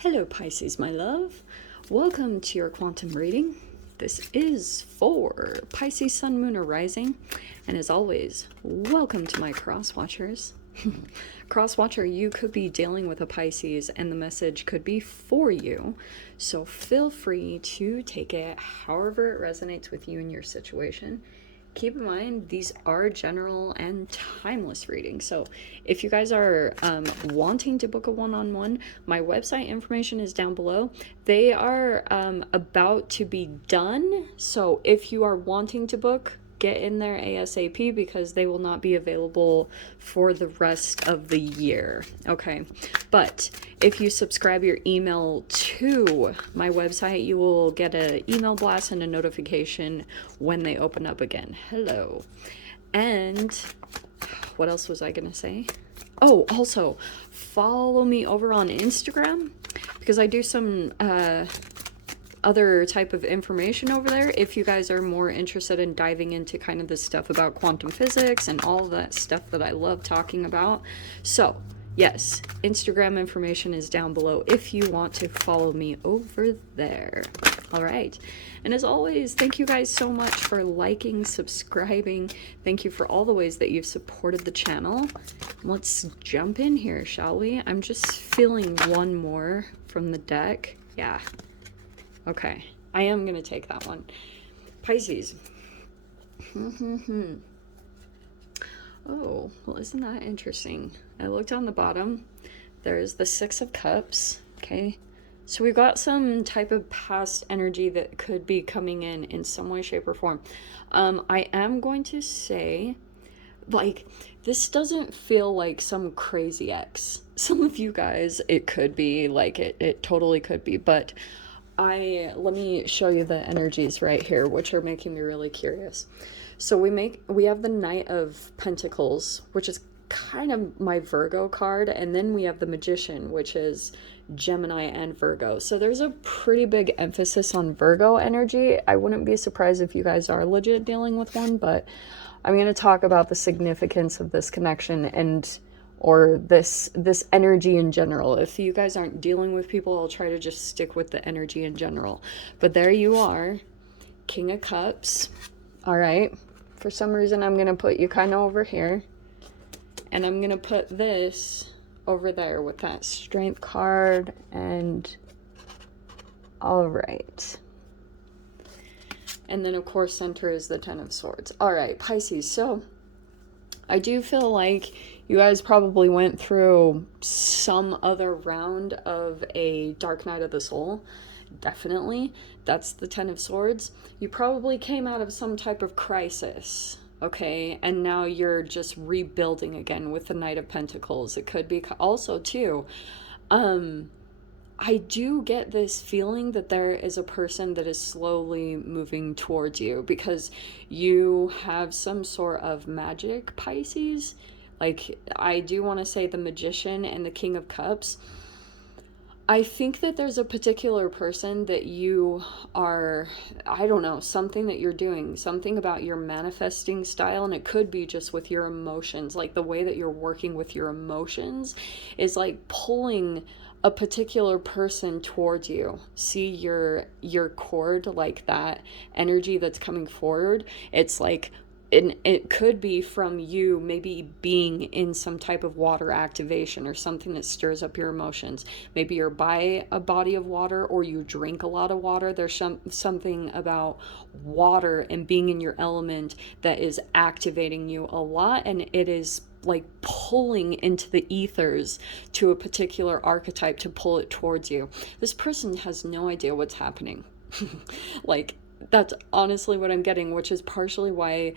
Hello Pisces, my love. Welcome to your quantum reading. This is for Pisces Sun, Moon, or Rising. And as always, welcome to my cross watchers. Cross watcher, you could be dealing with a Pisces and the message could be for you. So feel free to take it however it resonates with you and your situation. Keep in mind, these are general and timeless readings. So if you guys are wanting to book a one-on-one, my website information is down below. They are about to be done. So if you are wanting to book, get in there ASAP because they will not be available for the rest of the year. Okay. But if you subscribe your email to my website, you will get an email blast and a notification when they open up again. Hello. And what else was I going to say? Oh, also follow me over on Instagram because I do some other type of information over there if you guys are more interested in diving into kind of this stuff about quantum physics and all that stuff that I love talking about. So yes, Instagram information is down below if you want to follow me over there. All right. And as always, thank you guys so much for liking, subscribing. Thank you for all the ways that you've supported the channel. Let's jump in here, shall we? I'm just feeling one more from the deck. Yeah. Okay, I am going to take that one. Pisces. Oh, well, isn't that interesting? I looked on the bottom. There's the Six of Cups. Okay, so we've got some type of past energy that could be coming in some way, shape, or form. I am going to say, like, this doesn't feel like some crazy ex. Some of you guys, it could be, like, it totally could be, but let me show you the energies right here, which are making me really curious. So we have the Knight of Pentacles, which is kind of my Virgo card, and then we have the Magician, which is Gemini and Virgo. So there's a pretty big emphasis on Virgo energy. I wouldn't be surprised if you guys are legit dealing with one, but I'm going to talk about the significance of this connection and or this energy in general. If you guys aren't dealing with people, I'll try to just stick with the energy in general. But there you are, King of Cups. All right. For some reason, I'm going to put you kind of over here. And I'm going to put this over there with that Strength card. And all right. And then, of course, center is the Ten of Swords. All right, Pisces. So I do feel like you guys probably went through some other round of a dark night of the soul. Definitely. That's the Ten of Swords. You probably came out of some type of crisis, okay? And now you're just rebuilding again with the Knight of Pentacles. It could be also, too, I do get this feeling that there is a person that is slowly moving towards you because you have some sort of magic, Pisces. Like, I do want to say the Magician and the King of Cups. I think that there's a particular person that you are, I don't know, something that you're doing, something about your manifesting style, and it could be just with your emotions, like the way that you're working with your emotions is like pulling a particular person towards you. See your cord, like that energy that's coming forward. It's like, and it could be from you maybe being in some type of water activation or something that stirs up your emotions. Maybe you're by a body of water or you drink a lot of water. There's something about water and being in your element that is activating you a lot, and it is like pulling into the ethers to a particular archetype to pull it towards you. This person has no idea what's happening. Like, that's honestly what I'm getting, which is partially why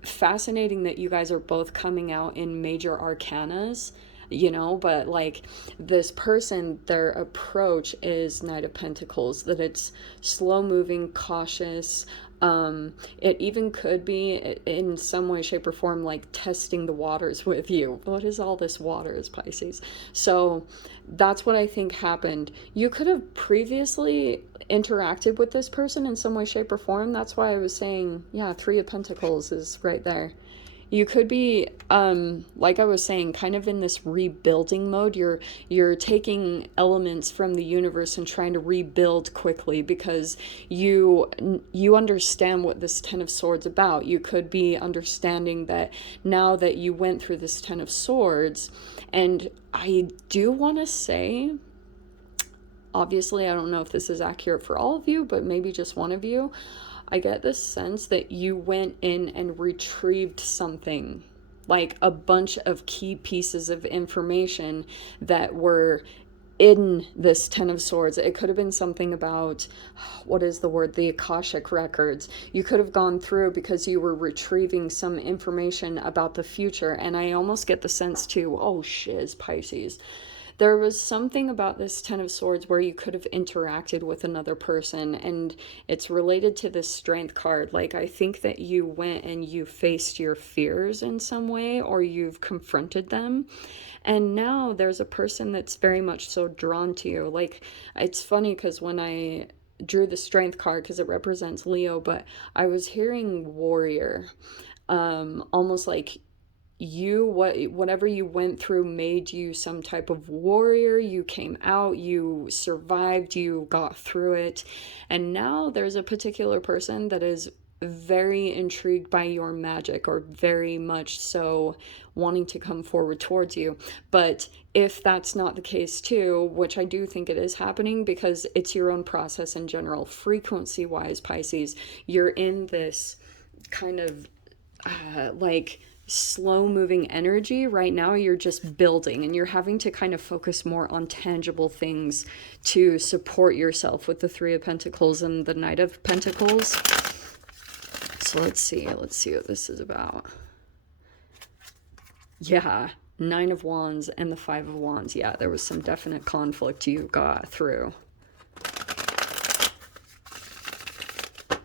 fascinating that you guys are both coming out in major arcanas, you know, but like this person, their approach is Knight of Pentacles, that it's slow moving, cautious. It even could be in some way, shape, or form like testing the waters with you. What is all this waters, Pisces? So that's what I think happened. You could have previously interacted with this person in some way, shape, or form. That's why I was saying, yeah, Three of Pentacles is right there. You could be, like I was saying, kind of in this rebuilding mode. You're taking elements from the universe and trying to rebuild quickly because you understand what this Ten of Swords about. You could be understanding that now that you went through this Ten of Swords, and I do want to say, obviously, I don't know if this is accurate for all of you, but maybe just one of you. I get this sense that you went in and retrieved something, like a bunch of key pieces of information that were in this Ten of Swords. It could have been something about, what is the word, the Akashic records. You could have gone through because you were retrieving some information about the future. And I almost get the sense too, oh shiz, Pisces. There was something about this Ten of Swords where you could have interacted with another person, and it's related to this Strength card. Like, I think that you went and you faced your fears in some way, or you've confronted them, and now there's a person that's very much so drawn to you. Like, it's funny because when I drew the Strength card, because it represents Leo, but I was hearing warrior, almost like whatever you went through made you some type of warrior. You came out, you survived, you got through it, and now there's a particular person that is very intrigued by your magic, or very much so wanting to come forward towards you. But if that's not the case too, which I do think it is happening, because it's your own process in general, frequency wise, Pisces, you're in this kind of like slow moving energy right now. You're just building, and you're having to kind of focus more on tangible things to support yourself with the Three of Pentacles and the Knight of Pentacles. So let's see what this is about. Yeah, Nine of Wands and the Five of Wands. Yeah, there was some definite conflict you got through.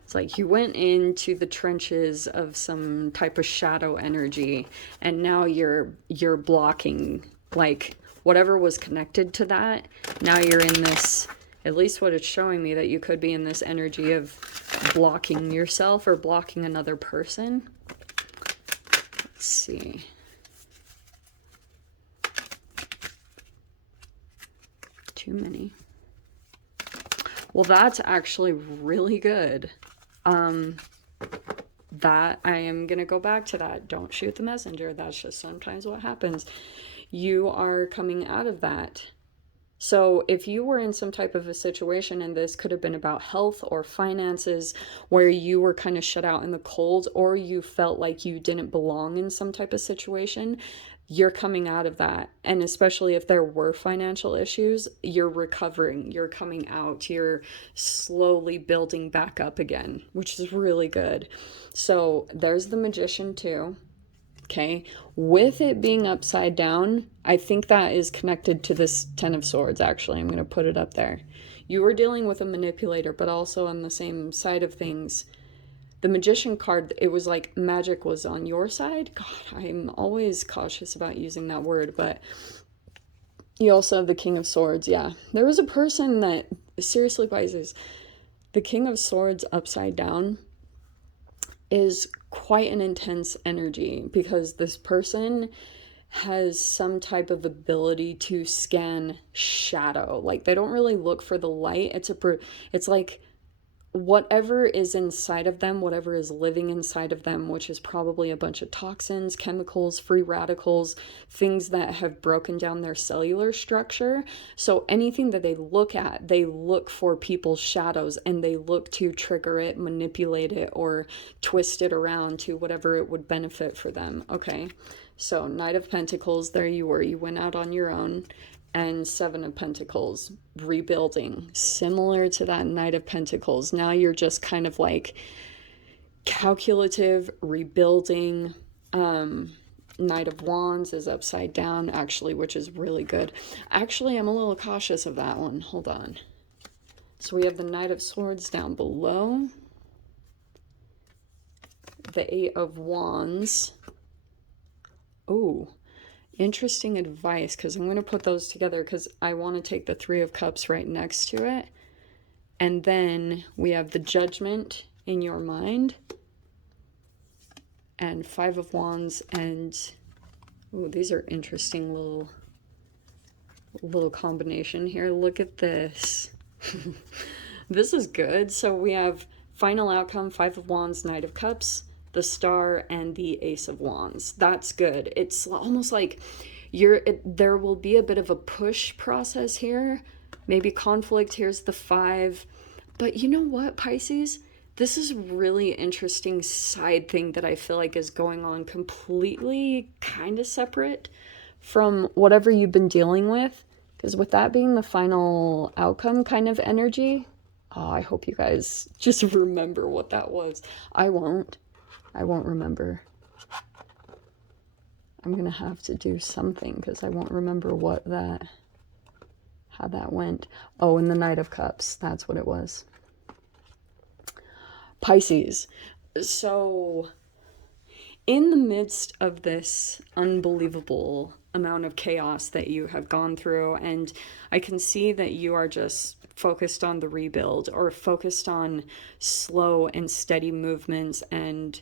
It's like you went into the trenches of some type of shadow energy, and now you're blocking, like, whatever was connected to that. Now you're in this, at least what it's showing me, that you could be in this energy of blocking yourself or blocking another person. Let's see. Too many. Well, that's actually really good. That I am gonna go back to that. Don't shoot the messenger. That's just sometimes what happens. You are coming out of that. So if you were in some type of a situation, and this could have been about health or finances, where you were kind of shut out in the cold, or you felt like you didn't belong in some type of situation, you're coming out of that. And especially if there were financial issues, you're recovering, you're coming out, you're slowly building back up again, which is really good. So there's the Magician too. Okay, with it being upside down, I think that is connected to this Ten of Swords. Actually, I'm going to put it up there. You were dealing with a manipulator, but also on the same side of things, the Magician card, it was like magic was on your side. God, I'm always cautious about using that word, but you also have the King of Swords. Yeah, there was a person that, seriously, Pisces, the King of Swords upside down is quite an intense energy, because this person has some type of ability to scan shadow. Like, they don't really look for the light. It's like whatever is inside of them, whatever is living inside of them, which is probably a bunch of toxins, chemicals, free radicals, things that have broken down their cellular structure. So anything that they look at, they look for people's shadows, and they look to trigger it, manipulate it, or twist it around to whatever it would benefit for them. Okay, so Knight of Pentacles, there you were. You went out on your own. And Seven of Pentacles, rebuilding, similar to that Knight of Pentacles. Now you're just kind of like calculative, rebuilding. Knight of Wands is upside down, actually, which is really good. Actually, I'm a little cautious of that one. Hold on. So we have the Knight of Swords down below, the Eight of Wands. Oh, interesting advice, because I'm going to put those together, because I want to take the Three of Cups right next to it. And then we have the Judgment in your mind. and Five of Wands, and ooh, these are interesting little combination here. Look at this. This is good. So we have final outcome, Five of Wands, Knight of Cups, the Star, and the Ace of Wands. That's good. It's almost like there will be a bit of a push process here, maybe conflict. Here's the Five. But you know what, Pisces? This is really interesting side thing that I feel like is going on completely kind of separate from whatever you've been dealing with. Because with that being the final outcome kind of energy, oh, I hope you guys just remember what that was. I won't remember. I'm going to have to do something because I won't remember how that went. Oh, and the Knight of Cups. That's what it was. Pisces. So in the midst of this unbelievable amount of chaos that you have gone through, and I can see that you are just focused on the rebuild, or focused on slow and steady movements and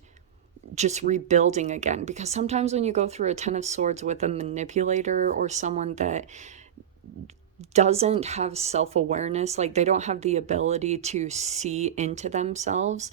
just rebuilding again. Because sometimes when you go through a Ten of Swords with a manipulator or someone that doesn't have self-awareness, like they don't have the ability to see into themselves,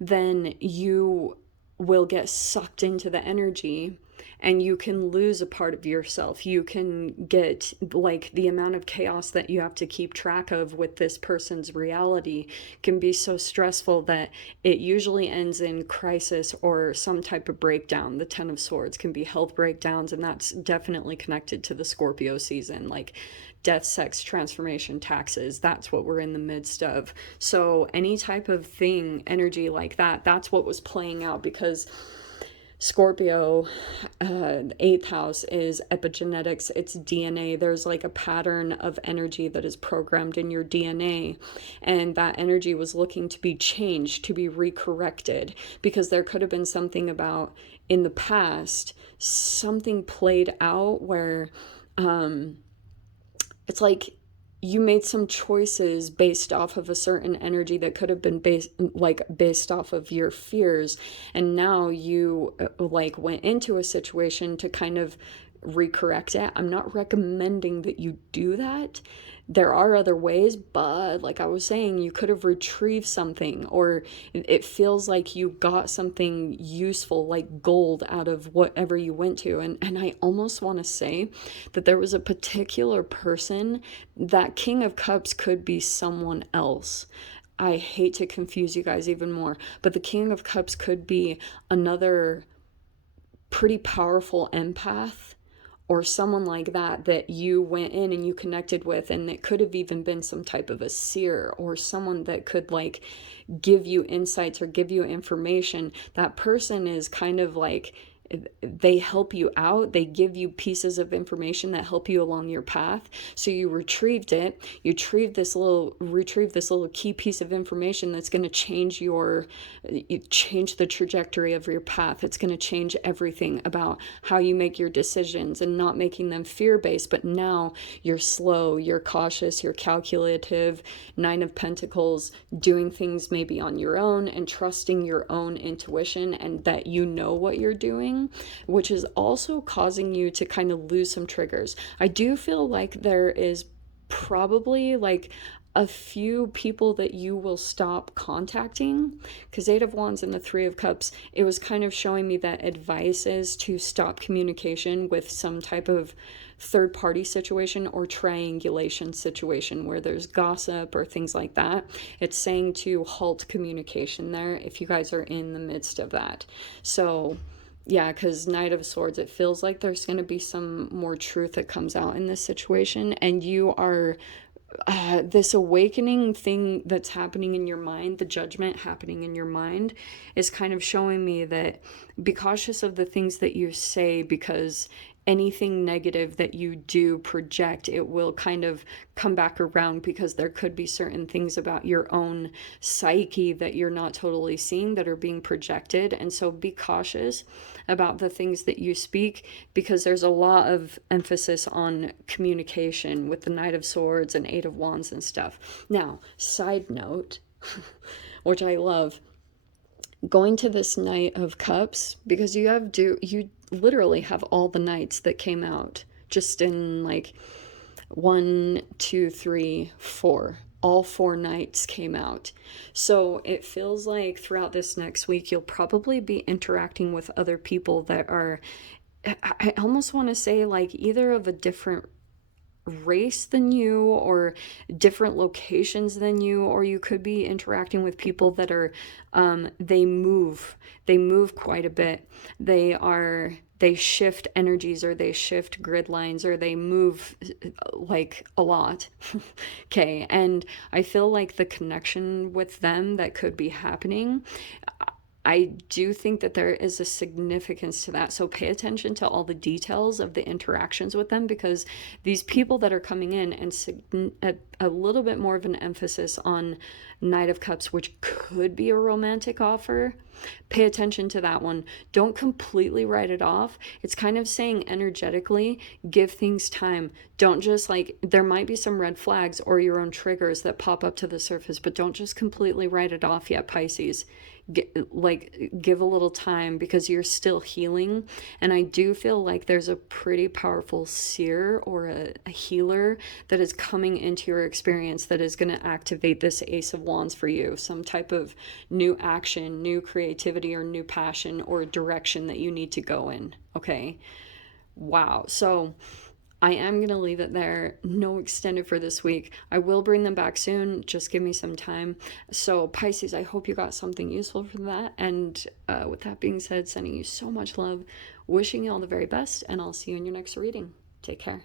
then you will get sucked into the energy and you can lose a part of yourself. You can get, like, the amount of chaos that you have to keep track of with this person's reality can be so stressful that it usually ends in crisis or some type of breakdown. The Ten of Swords can be health breakdowns, and that's definitely connected to the Scorpio season, like death, sex, transformation, taxes. That's what we're in the midst of. So any type of thing, energy like that, that's what was playing out, because Scorpio, the 8th house is epigenetics, it's DNA. There's like a pattern of energy that is programmed in your DNA, and that energy was looking to be changed, to be recorrected, because there could have been something about, in the past, something played out where it's like you made some choices based off of a certain energy that could have been based off of your fears, and now you like went into a situation to kind of recorrect it. I'm not recommending that you do that. There are other ways, but like I was saying, you could have retrieved something, or it feels like you got something useful, like gold, out of whatever you went to. And I almost want to say that there was a particular person, that King of Cups could be someone else. I hate to confuse you guys even more, but the King of Cups could be another pretty powerful empath, or someone like that you went in and you connected with, and it could have even been some type of a seer, or someone that could like give you insights or give you information. That person is kind of like, they help you out, they give you pieces of information that help you along your path. So you retrieved it, you retrieve this little key piece of information that's going to change the trajectory of your path. It's going to change everything about how you make your decisions, and not making them fear-based, but now you're slow, you're cautious, you're calculative. Nine of Pentacles, doing things maybe on your own and trusting your own intuition, and that you know what you're doing, which is also causing you to kind of lose some triggers. I do feel like there is probably like a few people that you will stop contacting, because Eight of Wands and the Three of Cups, it was kind of showing me that advice is to stop communication with some type of third party situation or triangulation situation where there's gossip or things like that. It's saying to halt communication there if you guys are in the midst of that. So yeah, because Knight of Swords, it feels like there's going to be some more truth that comes out in this situation, and you are this awakening thing that's happening in your mind, the judgment happening in your mind, is kind of showing me that be cautious of the things that you say, because anything negative that you do project, it will kind of come back around, because there could be certain things about your own psyche that you're not totally seeing that are being projected. And so be cautious about the things that you speak, because there's a lot of emphasis on communication with the Knight of Swords and Eight of Wands and stuff. Now, side note, which I love, going to this Knight of Cups, because you literally have all the knights that came out just in like 1, 2, 3, 4. All 4 nights came out. So it feels like throughout this next week, you'll probably be interacting with other people that are, I almost want to say, like either of a different race than you or different locations than you, or you could be interacting with people that are they move quite a bit. They shift energies, or they shift grid lines, or they move like a lot. Okay, and I feel like the connection with them that could be happening, I do think that there is a significance to that. So pay attention to all the details of the interactions with them, because these people that are coming in, and a little bit more of an emphasis on Knight of Cups, which could be a romantic offer. Pay attention to that one. Don't completely write it off. It's kind of saying energetically, give things time. Don't just like, there might be some red flags or your own triggers that pop up to the surface, but don't just completely write it off yet, Pisces. Give a little time, because you're still healing. And I do feel like there's a pretty powerful seer or a healer that is coming into your experience that is going to activate this Ace of Wands for you. Some type of new action, new creativity, or new passion or direction that you need to go in. Okay. Wow. So I am going to leave it there. No extended for this week. I will bring them back soon. Just give me some time. So Pisces, I hope you got something useful from that. And with that being said, sending you so much love, wishing you all the very best, and I'll see you in your next reading. Take care.